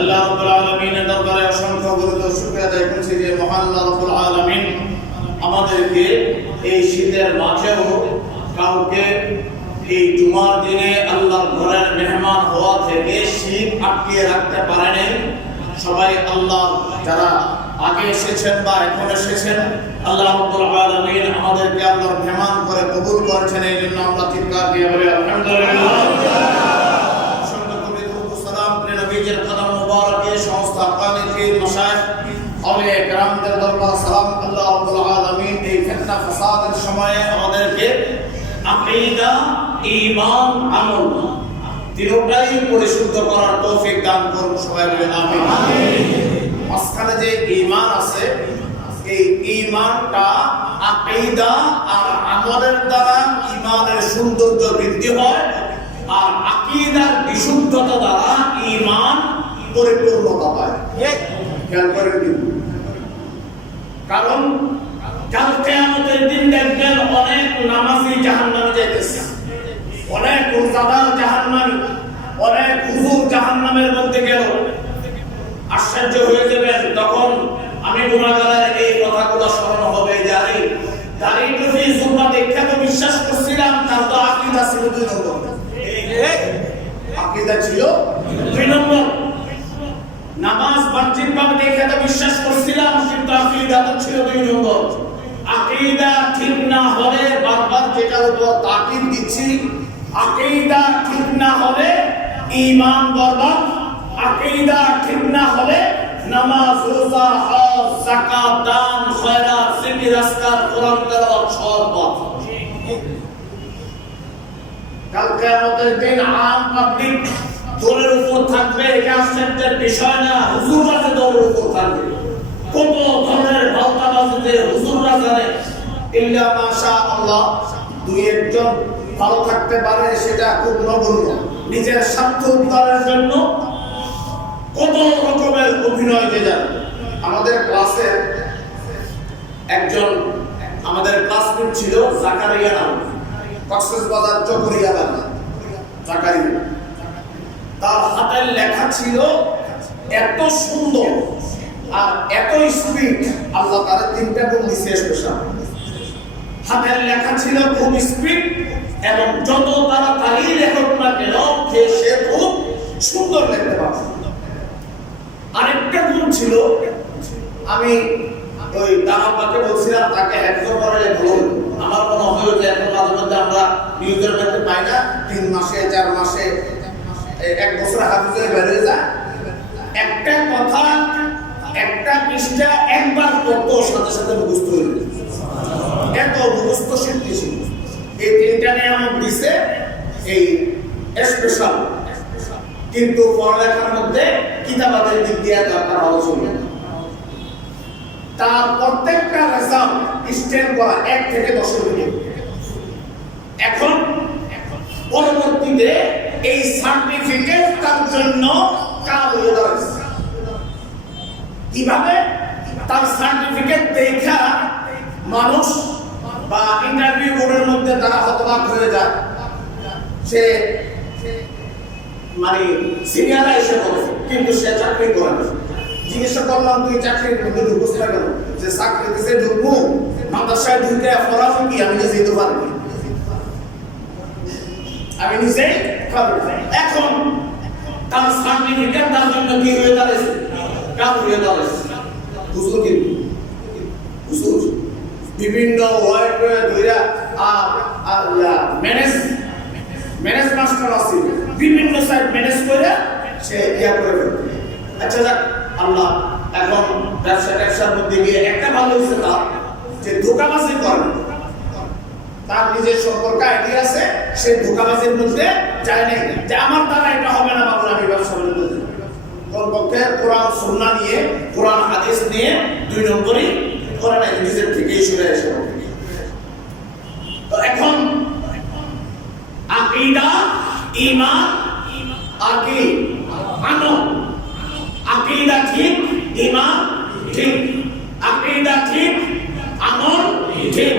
আল্লাহ রাব্বুল আলামিনের দরবারে অসংখ্য গুরুত্ব শুকরিয়া আদায় করছি যে মহান আল্লাহ রাব্বুল আলামিন আমাদেরকে এই শীতের মাঝেও কাউকে এই জুমার দিনে আল্লাহর ঘরের মেহমান হওয়া থেকে শীত আটকিয়ে রাখতে পারেন। সবাই আল্লাহ যারা আগে এসেছেন বা এখন এসেছেন, আল্লাহ রাব্বুল আলামিন আমাদেরকে আল্লাহর মেহমান করে কবুল করেছেন। এই জন্য আমরা চিৎকার দিয়ে বলি আলহামদুলিল্লাহ। নবীজির কদম মুবারকে সমস্ত আকানির মাশায়েখ আউলিয়া কেরামদের দরবার সালাম। আল্লাহ রাব্বুল আলামিন এই ফিতনা ফাসাদের সময়ে আমাদেরকে আকীদা, ঈমান, আমল তিনটাই পরিশুদ্ধ করার তৌফিক দান করুন। সবাই বলে আমিন। মাঝখানে যে ঈমান আছে, এই ঈমানটা আকীদা আর আমলের দ্বারা ঈমানের সৌন্দর্য বৃদ্ধি হয়, আর আকীদার বিশুদ্ধতা দ্বারা ঈমান পরিপূর্ণতা পায়। খেয়াল করে দিন, কারণ কাল কিয়ামতের দিন দেখবেন অনেক নামাজি জাহান্নামে যাইতেছে, অনেক রোজাদার জাহান্নামী, অনেক হুজুর জাহান্নামের মধ্যে গেল। আশ্চর্য হয়ে যাবেন তখন আমি গুনাহগারের এই কথাগুলো স্মরণ হবে। যারা টুপি জুব্বা দেখে তো বিশ্বাস করছিলাম, তার তো আকীদা ছিল 2 নম্বর। আকীদা ছিল 2 নম্বর। নামাজ বাহ্যিকভাবে দেখে তো বিশ্বাস করছিলাম, কিন্তু আকীদা তো ছিল 2 নম্বর। আকীদা ঠিক না হলে, বারবার যেটার উপর তাকিদ দিচ্ছি, আকীদা ঠিক না হলে ঈমান বরবাদ। আকীদা ঠিক না হলে নামাজ, রোজা, হজ, যাকাত, দান, খয়রাত, জিকির, আজকার, কোরআন তেলাওয়াত সব বাদ। কাল কিয়ামতের দিন আম পাবলিক দৌড়ের উপর থাকবে, এটা আশ্চর্যের বিষয় না। হুজুররা যে দৌড়ের উপর থাকবে, কত ধরনের ভাওতাবাজিতে হুজুররা জানে। ইল্লা মাশা আল্লাহ, 2-1 ভালো থাকতে পারে, সেটা খুব নগণ্য। নিজের স্বার্থ উদ্ধারের জন্য কত রকমের অভিনয় যে জানে। আমাদের ক্লাসে একজন আমাদের ক্লাসমেট ছিল, জাকারিয়া নাম, কক্সবাজার চকরিয়া বাংলা। জাকারিয়া, তার হাতের লেখা ছিল এত সুন্দর আর এত স্পিড, আল্লাহ তার 3টা গুণ দিয়েছে স্পেশাল। হাতের লেখা ছিল খুব স্পিড, এবং যত তাড়াতাড়ি লেখক না কেন সে খুব সুন্দর লিখতে পারত। আরেকটা গুণ ছিল, আমি ওই দাহাবাকে বলছিলাম তাকে হেফজ করালে ভালো। আমার মনে হয় যে এখন মাঝে মধ্যে আমরা নিউজের মধ্যে পাই না, 3 মাসে 4 মাসে 1 বছর হাফিজ হয়ে বের হয়ে যায়। একটা কথা, একটা পৃষ্ঠা একবার পড়তো, সাথে সাথে মুখস্থ হয়ে যায়। এত মুখস্থ শিল্পী ছিল। এই 3টা নিয়ামত দিছে এই স্পেশাল। কিন্তু পড়ালেখার মধ্যে কিতাবাদের দিক দিয়ে তার ভালো ছিল। তার প্রত্যেকটা রেজাল্ট স্ট্যান্ড করা 1 থেকে 10 এর মধ্যে। এখন পরবর্তীতে এই সার্টিফিকেট তার জন্য কাল হয়ে দাঁড়াচ্ছে। কিভাবে? তার সার্টিফিকেট দেখা মানুষ বা ইন্টারভিউ বোর্ডের মধ্যে তারা হতবাক হয়ে যায়। সে মানে সিনিয়ররা এসে বলে, কিন্তু সে চাকরি করে না। জিজ্ঞাসা করলাম, তুই চাকরির মধ্যে ঢুকছ না কেন? যে চাকরি দিতে ঢুকবো, মাদ্রাসায় ঢুকে পড়াবো কি, আমি নিজে যেতে পারবো, আমি নিজে পারবো। এখন তার সার্টিফিকেট তার জন্য কি হয়ে দাঁড়াইছে? কাল হয়ে দাঁড়াইছে। হুজুর কিন্তু হুজুর বিভিন্ন ওয়ার্ড ধইরা আর ম্যানেজ মাস্টার আছে, বিভিন্ন সাইড ম্যানেজ করে সে ইয়া করে ফেলবে। আচ্ছা যাক, আল্লাহ এখন ব্যবসার মধ্যে গিয়ে একটা ভালো হয়েছে তার, যে ধোঁকাবাজি করে। তার নিজের সম্পর্কে আইডিয়া আছে, সে ধোঁকাবাজির মধ্যে যায় নাই, যে আমার দ্বারা এটা হবে না বাবু, আমি ব্যবসার মধ্যে তোর পক্ষে কোরআন সুন্নাহ নিয়ে, কোরআন হাদিস নিয়ে 2 নম্বরই করে নাই, নিজের থেকেই সরে এসে। তো এখন আকীদা, ঈমান আর কি আমল। আকীদা ঠিক, ঈমান ঠিক। আকীদা ঠিক, আমল ঠিক।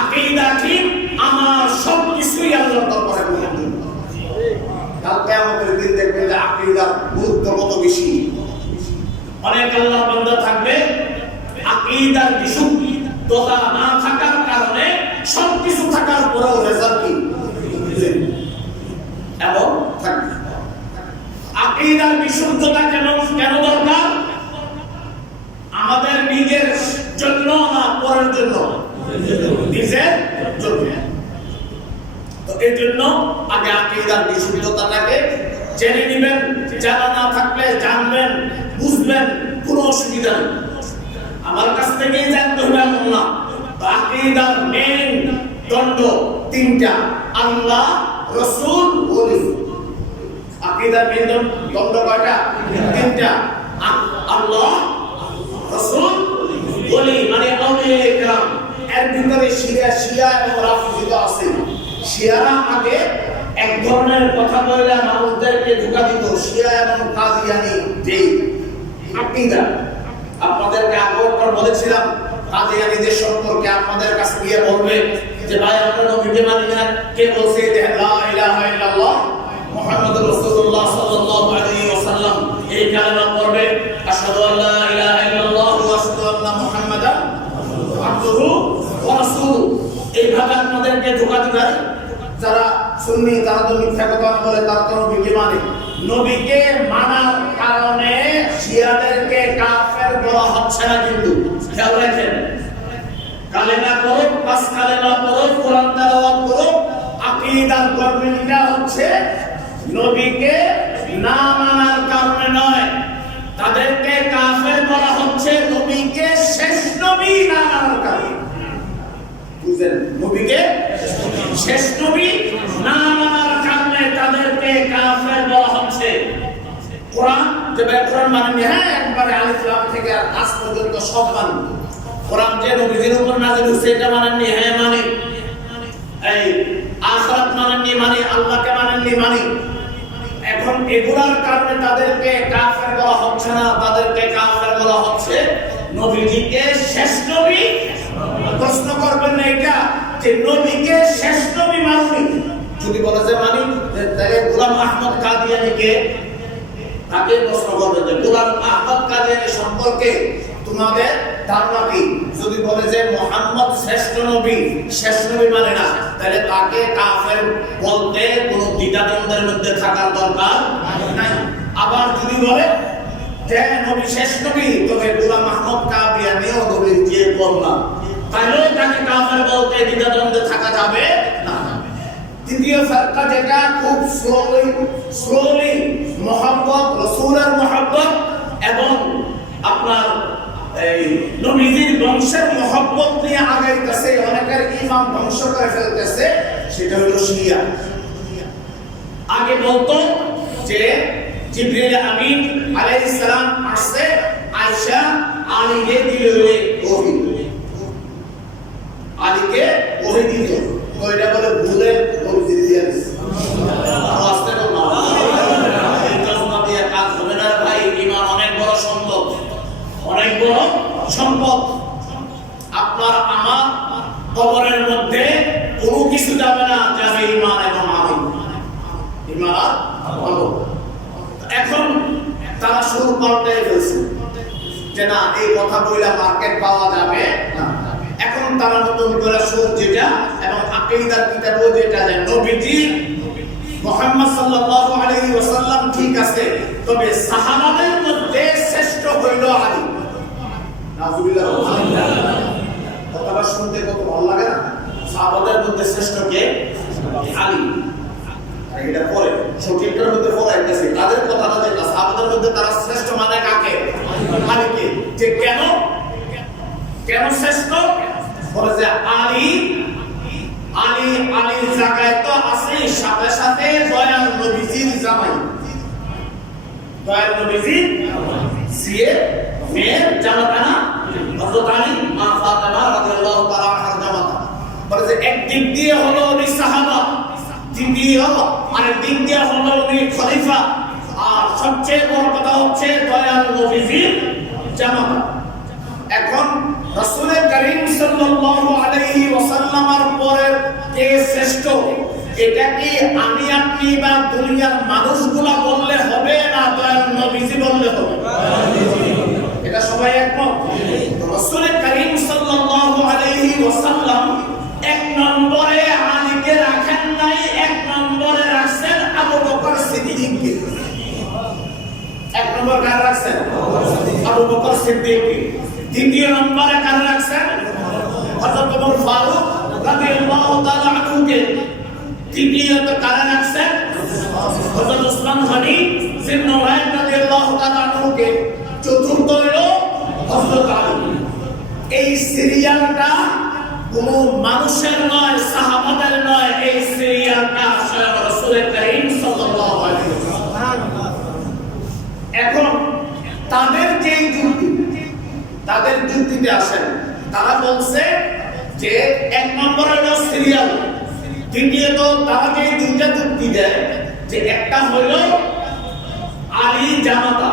আকীদা ঠিক, আমার সবকিছুই আল্লাহর দরবারে মঞ্জুর। কাল কিয়ামতের দিন দেখবেন যে আকীদার গুরুত্ব কত বেশি। অনেক আল্লাহর বান্দা থাকবে আকীদার বিশুদ্ধতা না থাকার কারণে সবকিছু থাকার পরেও রেজাল্ট কি এবং থাকবে। আকীদার বিশুদ্ধতা কেন দরকার? আমাদের নিজের জন্য না পরের জন্য? নিজের জন্য। তো এই জন্য আগে আকীদার বিশুদ্ধতাটাকে জেনে নেবেন, জানা না থাকলে জানবেন, বুঝবেন, কোনো অসুবিধা নেই। আমার কাছ থেকেই জানতে হবে এমন না। আকীদার মেইন দণ্ড তিনটা: আল্লাহ, রাসূল, ওলি। আকীদার মেইন দণ্ড কয়টা? তিনটা: আল্লাহ, রাসূল, ওলি, মানে আউলিয়া কিরাম। এর ভিতরে শিয়া এবং রাফিজি আছে। শিয়ারা আগে এক ধরনের কথা বলে মানুষদেরকে ধোঁকা দিত। শিয়া এবং কাদিয়ানি যে আকীদা, আপনাদেরকে আগেও বলেছিলাম, কাদিয়ানীদের সম্পর্কে আপনাদের কাছে গিয়ে বলবে যে ভাই আমরা নবীকে মানি না। কে বলছে যে লা ইলাহা ইল্লাল্লাহ মুহাম্মাদুর রাসূলুল্লাহ সাল্লাল্লাহু আলাইহি ওয়াসাল্লাম এই কালেমা পড়বে, আশহাদু আল্লা ইলাহা ইল্লাল্লাহ ওয়া আশহাদু আন্না মুহাম্মাদান আবদুহু ওয়া রাসূলুহু। এইভাবে আপনাদেরকে ধোঁকা দিবে। যারা সুন্নি তারা তো মিথ্যা কথা বলে, তারা তো নবীকে মানে। নবীকে মানার কারণে শিয়াদেরকে কাফের বলা হচ্ছে না, কিন্তু খেয়াল রাখেন। কালেমা পড়ো, পাঁচ কালেমা পড়ো, কোরআন তেলাওয়াত করো, আকীদার গঠনটা হচ্ছে নবীকে না মানার কারণে নয়। তাদেরকে কাফের বলা হচ্ছে নবীকে শেষ নবী না মানার কারণে। বুঝলেন? নবীকে শেষ নবী না মানার কারণে তাদেরকে কাফের বলা হচ্ছে। কোরআন যে কোরআন মানে হ্যাঁ একবারে আলিফ লাম থেকে নাস পর্যন্ত সব মানে। কোরআন যে নবীদের উপর নাযিল হয়েছে এটা মানেননি? হ্যাঁ মানে। এই আখিরাত মানেননি? মানে। আল্লাহকে মানেননি? মানে। এখন এগুলার কারণে তাদেরকে কাফের বলা হচ্ছে না, তাদেরকে কাফের বলা হচ্ছে নবীজিকে শেষ নবী। প্রশ্ন করবেন না এটা যে নবীকে শেষ নবী মানি। যদি বলে যে মানি, তাহলে গোলাম আহমদ কাদিয়ানীকে তাকে প্রশ্ন করবেন যে গোলাম আহমদ কাদিয়ানী সম্পর্কে তোমাদের ধারণা কি? যদি বলে যে মুহাম্মদ শ্রেষ্ঠ নবী, শেষ নবী মানে না, তাহলে তাকে কাফের বলতে কোনো দ্বিধাদ্বন্দ্বের মধ্যে থাকার দরকার নাই। আবার যদি বলে যে নবী শেষ নবী, তবে গোলাম আহমদ কাদিয়ানীও নবী দিয়ে বললাম, তাহলে তাকে কাফের বলতে দ্বিধাদ্বন্দ্বে থাকা যাবে না। তৃতীয় ফিরকা যেটা খুব স্লোলি মুহাব্বত, রাসূলের মুহাব্বত এবং আপনার এই নবীজির বংশের মুহাব্বত নিয়ে আগাইতেছে, অনেকের ঈমান ধ্বংস করে ফেলতেছে, সেটা হলো শিয়া। আগে বলতো যে জিবরিল আমিন আলাইহিস সালাম আসছে, আয়েশা আলীকে দিলে ওহী, আলীকে ওহী দিত। তো এটা বলে ভুলে নবীজি দিয়ে দিছে। আস্তে তো না, এই কাজটা দিয়ে কাজ হবে না ভাই। ঈমান অনেক বড় সম্পদ, অনেক বড় সম্পদ। আপনার আমার কবরের মধ্যে কোনো কিছু যাবে না, যাবে ঈমান এবং আমল। ঈমান আর আমল। এখন তারা শুরু পাল্টে ফেলছে যে না, এই কথা বইলা মার্কেট পাওয়া যাবে না। এখন তারা নতুন করে সুর যেটা এবং আকীদার কিতাবও যেটা, যে নবীজি মুহাম্মদ সাল্লাল্লাহু আলাইহি ওয়াসাল্লাম ঠিক আছে, তবে সাহাবাদের মধ্যে শ্রেষ্ঠ হইল আলী। নাউজুবিল্লাহ। কথাটা শুনতে কত ভালো লাগে না? সাহাবাদের মধ্যে শ্রেষ্ঠ কে? আলী। এটা পরে সঠিকটার মধ্যে পড়াইতেছে তাদের কথাটা, যেটা সাহাবাদের মধ্যে তারা শ্রেষ্ঠ মানে কাকে? আলীকে। যে কেন শ্রেষ্ঠ? বলে যে আলীর জায়গায় তো আছে সাথে সাথে দয়াল নবীজির জামাই, দয়াল নবীজির মেয়ের জামাতা না, হযরত আলী মা ফাতেমা রাদিয়াল্লাহু তাআলা আনহার জামাতা। বলে যে একদিক দিয়ে হলো উনি সাহাবা, দ্বিতীয় আরেক দিক দিয়ে হলো উনি খলিফা, আর সবচেয়ে বড় কথা হচ্ছে দয়াল নবীজির জামাতা। এখন রাসূল করিম সাল্লাল্লাহু আলাইহি ওয়াসাল্লামের পরে কে শ্রেষ্ঠ? এটা কি আমি আপনি বা দুনিয়ার মানুষগুলা বললে হবে না দয়াল নবীজি বললে হবে? এটা সবাই একমত। রাসূল করিম সাল্লাল্লাহু আলাইহি ওয়াসাল্লাম এক নম্বরে আলীকে রাখেন নাই, এক নম্বরে রাখছেন আবু বকর সিদ্দিককে। এক নম্বর কার রাখছেন? আবু বকর সিদ্দিককে। দ্বিতীয় নম্বরে কার রাখছেন? হযরত ওমর ফারুক রাদিয়াল্লাহু তাআলা আনহুকে। তৃতীয়ত কার রাখছেন? হযরত উসমান গনি জিন্নুরাইন রাদিয়াল্লাহু তাআলা আনহুকে। চতুর্থ হলো হযরত আলী। এই সিরিয়ালটা কোন মানুষের নয়, সাহাবাদের নয়, এই সিরিয়ালটা স্বয়ং রাসূল করিম সাল্লাল্লাহু আলাইহি ওয়াসাল্লাম। এখন তাদের যেই যুক্তি, তাদের যুক্তিতে আসেন, তারা বলছে যে এক নম্বর হলো সিরিয়াল, দ্বিতীয়ত তারা যে দুইটা যুক্তি দেয় যে একটা হলো আলী জামাতা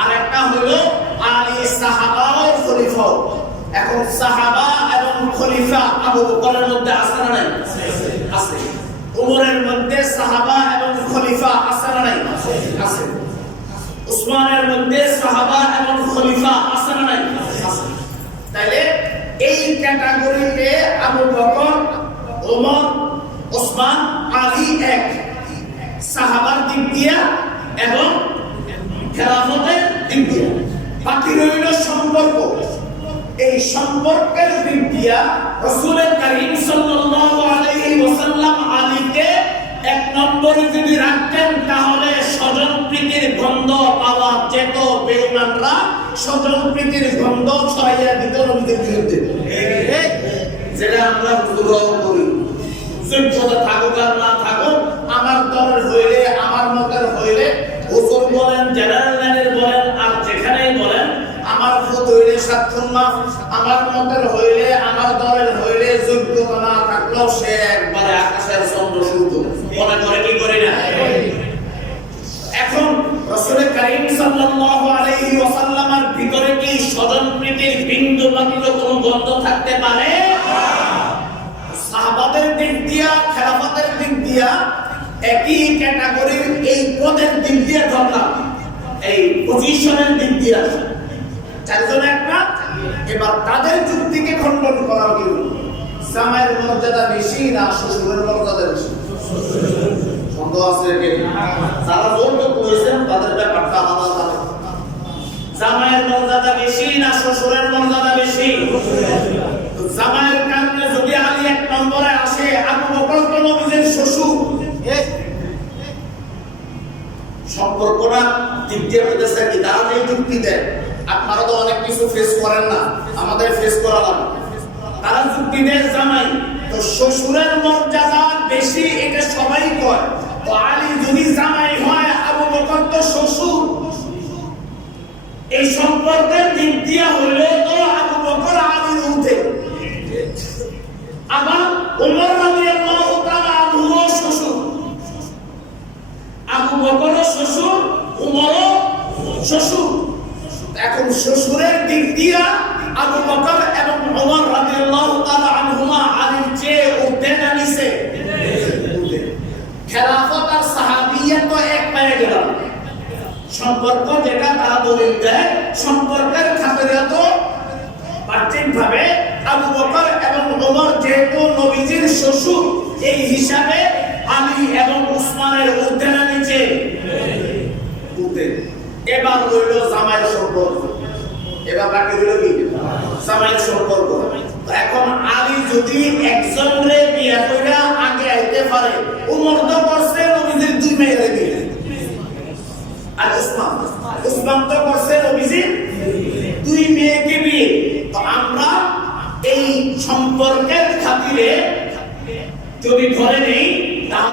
আর একটা হলো আলী সাহাবা ও খলিফা। এখন সাহাবা এবং খলিফা আবু বকরের মধ্যে আছে না নাই? আছে। ওমরের মধ্যে সাহাবা এবং খলিফা আছে না নাই? আছে। উসমানের মধ্যে সাহাবা এবং খলিফা আছে না নাই? আছে। তাইলে এই ক্যাটাগরিতে আবু বকর, ওমর, ওসমান, আলী এক সাহাবার দিক দিয়া এবং খেলাফতের দিক দিয়া। বাকি রইল সম্পর্ক। এই সম্পর্কের দিক দিয়া রাসূল করিম সাল্লাল্লাহু আলাইহি ওয়াসাল্লাম আলীকে এক নম্বরে যদি রাখতেন তাহলে স্বজন প্রীতির গন্ধ পাওয়া যেত। বেঈমানরা স্বজন প্রীতির গন্ধ ছড়াইয়া দিত নবীদের বিরুদ্ধে। যেটা আমরা গ্রহণ করি, যোগ্যতা থাকুক আর না থাকুক, আমার দলের হইলে, আমার মতের হইলে, হুজুর বলেন, জেনারেল ম্যানেজার বলেন, আর যেখানেই বলেন, আমার ভোট হইলে সাতক্ষণ মাস, আমার মতের হইলে, আমার দলের হইলে, যোগ্যতা না থাকলেও সে একবারে আকাশের চন্দ্র সূর্য মনে করে। কি করি না? এখন রাসূল করিম সাল্লাল্লাহু আলাইহি ওয়াসাল্লামের ভিতরে কি স্বজন প্রীতির বিন্দু মাত্র কোনো গন্ধ থাকতে পারে? সাহাবাদের দিক দিয়া, খেলাফতের দিক দিয়া, একই ক্যাটাগরির এই পদের দিক দিয়ে ধরলাম, এই পজিশনের দিক দিয়ে চারজন একটা। এবার তাদের যুক্তিকে খণ্ডন করা হলো, জামাইয়ের মর্যাদা বেশি না শ্বশুরের মর্যাদা বেশি? সন্দেহ আছে কি? যারা যৌতুক করেছেন তাদের ব্যাপারটা আলাদা। জামাইয়ের মর্যাদা বেশি না শ্বশুরের মর্যাদা বেশি? জামাইয়ের কারণে যদি আলী এক নম্বরে আসে, আবু বকর তো নবীর শ্বশুর। সম্পর্কটা দিক দিয়ে হইতেছে কি? তারা যে যুক্তি দেয়, আপনারা তো অনেক কিছু ফেস করেন না, আমাদের ফেস করা লাগে। তারা যুক্তি দেয় জামাই তো শ্বশুরের মর্যাদা বেশি, এটা সবাই কয়। তো আলী যদি জামাই হয়, আবু বকর তো শ্বশুর। এই সম্পর্কের দিক দিয়ে হইলে তো আবু বকর আলীর ঊর্ধ্বে। আবার ওমর রাদিয়াল্লাহু তাআলা আনহু শ্বশুর, আবু বকরও শ্বশুর, ওমরও শ্বশুর। এখন শ্বশুরের দিক দিয়া আবু বকর এবং ওমর রাদিয়াল্লাহু তাআলা আনহুমা আলীর চেয়ে ঊর্ধ্বে না নিচে? খেলাফত আর সাহাবিয়্যত তো এক পায়ে গেলাম। সম্পর্ক যেটা তারা দলিল দেয়, সম্পর্কের খাতিরে তো বাহ্যিকভাবে আবু বকর এবং ওমর যেহেতু নবীজির শ্বশুর, এই হিসাবে আলী এবং উসমানের ঊর্ধ্বে না নিচে? ঊর্ধ্বে। এবার রইল জামাইয়ের সম্পর্ক। এবার বাকি রইল কি? জামাইয়ের সম্পর্ক। এখন আলী যদি একজনরে বিয়ে কইরা আগে আইতে পারে, ওমর তো করছে নবীজির দুই মেয়ের বিয়ে, আর উসমান তো করছে নবীজির দুই মেয়েকে বিয়ে। তো আমরা এই সম্পর্কের খাতিরে যদি ধরে নেই